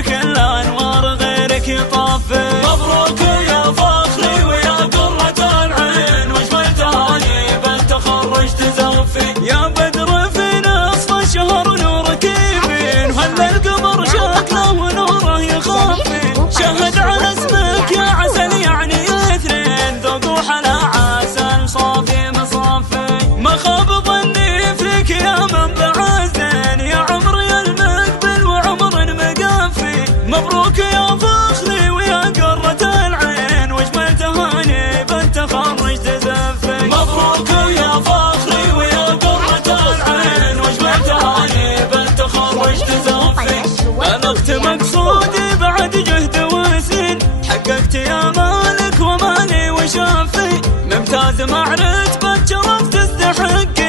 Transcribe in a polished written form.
بكل انوار غيرك يطفي. مبروك يا فخري ويا قرة العين، وجمل تهاني بالتخرج تزفي. يا بدر في نصف الشهر نورك يبين، وهلا القمر شكله ونوره يخفي. شهد على اسمك يا عسل يعني اثنين، ذوق وحلا عسل صافي مصفي. ما خاب ظني فيك يا منبع الزين، يا عمري المقبل وعمر مقفي. مبروك يا فخري ويا قرة العين، وجمل تهاني بالتخرج تزفي. مبروك يا فخري ويا قرة العين، وجمل تهاني بالتخرج تزفي. بلغت مقصودي بعد جهد وسنين، حققت يا مالك ومالي وشافي. ممتاز مع رتبة شرف تستحق،